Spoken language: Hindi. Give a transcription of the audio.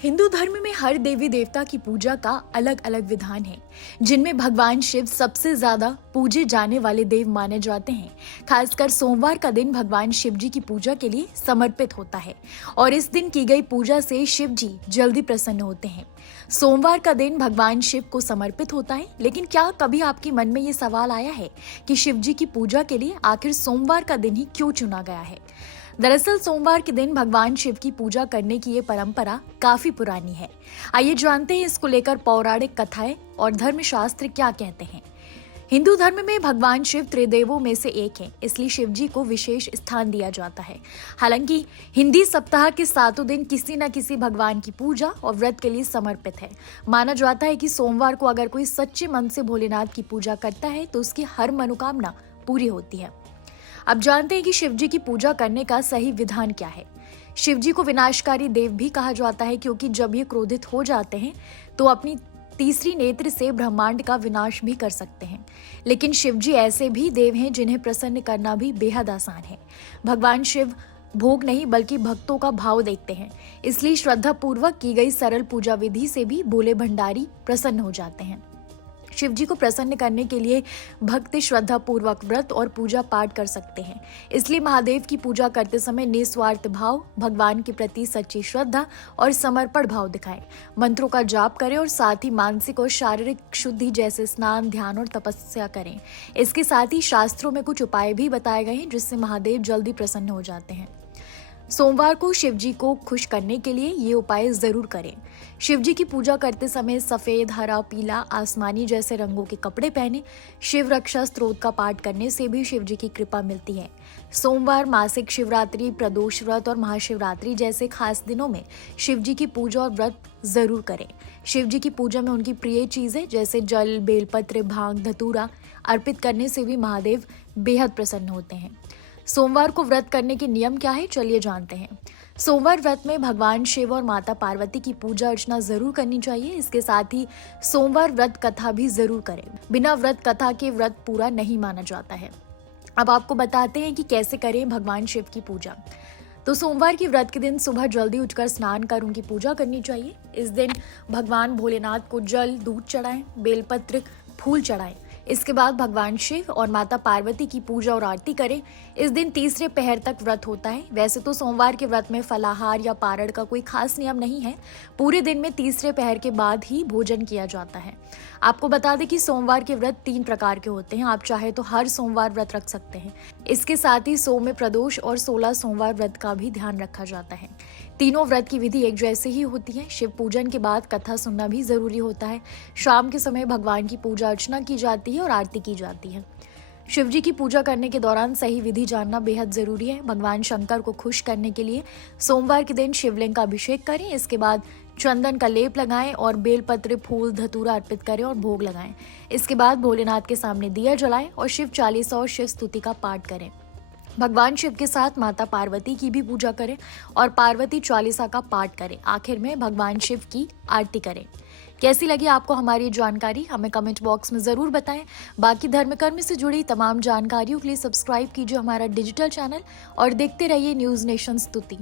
हिंदू धर्म में हर देवी देवता की पूजा का अलग अलग विधान है, जिनमें भगवान शिव सबसे ज्यादा पूजे जाने वाले देव माने जाते हैं। खासकर सोमवार का दिन भगवान शिव जी की पूजा के लिए समर्पित होता है और इस दिन की गई पूजा से शिव जी जल्दी प्रसन्न होते हैं। सोमवार का दिन भगवान शिव को समर्पित होता है, लेकिन क्या कभी आपके मन में ये सवाल आया है कि शिव जी की पूजा के लिए आखिर सोमवार का दिन ही क्यों चुना गया है? दरअसल सोमवार के दिन भगवान शिव की पूजा करने की ये परंपरा काफी पुरानी है। आइए जानते हैं इसको लेकर पौराणिक कथाएं और धर्मशास्त्र क्या कहते हैं। हिंदू धर्म में भगवान शिव त्रिदेवों में से एक हैं, इसलिए शिव जी को विशेष स्थान दिया जाता है। हालांकि हिंदी सप्ताह के 7 दिन किसी न किसी भगवान की पूजा और व्रत के लिए समर्पित है। माना जाता है कि सोमवार को अगर कोई सच्चे मन से भोलेनाथ की पूजा करता है तो उसकी हर मनोकामना पूरी होती है। अब जानते हैं कि शिव जी की पूजा करने का सही विधान क्या है। शिव जी को विनाशकारी देव भी कहा जाता है, क्योंकि जब ये क्रोधित हो जाते हैं तो अपनी तीसरी नेत्र से ब्रह्मांड का विनाश भी कर सकते हैं। लेकिन शिव जी ऐसे भी देव हैं जिन्हें प्रसन्न करना भी बेहद आसान है। भगवान शिव भोग नहीं बल्कि भक्तों का भाव देखते हैं, इसलिए श्रद्धा पूर्वक की गई सरल पूजा विधि से भी भोले भंडारी प्रसन्न हो जाते हैं। शिव जी को प्रसन्न करने के लिए भक्त श्रद्धा पूर्वक व्रत और पूजा पाठ कर सकते हैं। इसलिए महादेव की पूजा करते समय निस्वार्थ भाव, भगवान के प्रति सच्ची श्रद्धा और समर्पण भाव दिखाएं। मंत्रों का जाप करें और साथ ही मानसिक और शारीरिक शुद्धि जैसे स्नान, ध्यान और तपस्या करें। इसके साथ ही शास्त्रों में कुछ उपाय भी बताए गए हैं जिससे महादेव जल्दी प्रसन्न हो जाते हैं। सोमवार को शिव जी को खुश करने के लिए ये उपाय जरूर करें। शिव जी की पूजा करते समय सफेद, हरा, पीला, आसमानी जैसे रंगों के कपड़े पहने। शिव रक्षा स्तोत्र का पाठ करने से भी शिव जी की कृपा मिलती है। सोमवार, मासिक शिवरात्रि, प्रदोष व्रत और महाशिवरात्रि जैसे खास दिनों में शिव जी की पूजा और व्रत जरूर करें। शिव जी की पूजा में उनकी प्रिय चीजें जैसे जल, बेलपत्र, भांग, धतूरा अर्पित करने से भी महादेव बेहद प्रसन्न होते हैं। सोमवार को व्रत करने के नियम क्या है, चलिए जानते हैं। सोमवार व्रत में भगवान शिव और माता पार्वती की पूजा अर्चना जरूर करनी चाहिए। इसके साथ ही सोमवार व्रत कथा भी जरूर करें। बिना व्रत कथा के व्रत पूरा नहीं माना जाता है। अब आपको बताते हैं कि कैसे करें भगवान शिव की पूजा। तो सोमवार की व्रत के दिन सुबह जल्दी उठकर स्नान कर उनकी पूजा करनी चाहिए। इस दिन भगवान भोलेनाथ को जल, दूध चढ़ाएं, बेलपत्र, फूल चढ़ाएं। इसके बाद भगवान शिव और माता पार्वती की पूजा और आरती करें। इस दिन तीसरे पहर तक व्रत होता है। वैसे तो सोमवार के व्रत में फलाहार या पारण का कोई खास नियम नहीं है। पूरे दिन में तीसरे पहर के बाद ही भोजन किया जाता है। आपको बता दें कि सोमवार के व्रत 3 प्रकार के होते हैं। आप चाहे तो हर सोमवार व्रत रख सकते हैं। इसके साथ ही सोम में प्रदोष और 16 सोमवार व्रत का भी ध्यान रखा जाता है। तीनों व्रत की विधि एक जैसी ही होती है। शिव पूजन के बाद कथा सुनना भी जरूरी होता है। शाम के समय भगवान की पूजा अर्चना की जाती है और आरती की जाती है। शिव जी की पूजा करने के दौरान सही विधि जानना बेहद जरूरी है। भगवान शंकर को खुश करने के लिए सोमवार के दिन शिवलिंग का अभिषेक करें। इसके बाद चंदन का लेप लगाएं और बेलपत्र, फूल, धतूरा अर्पित करें और भोग लगाएं। इसके बाद भोलेनाथ के सामने दिया जलाएं और शिव चालीसा और शिव स्तुति का पाठ करें। भगवान शिव के साथ माता पार्वती की भी पूजा करें और पार्वती चालीसा का पाठ करें। आखिर में भगवान शिव की आरती करें। कैसी लगी आपको हमारी जानकारी, हमें कमेंट बॉक्स में जरूर बताएं। बाकी धर्म कर्म से जुड़ी तमाम जानकारियों के लिए सब्सक्राइब कीजिए हमारा डिजिटल चैनल और देखते रहिए न्यूज़ नेशन स्तुति।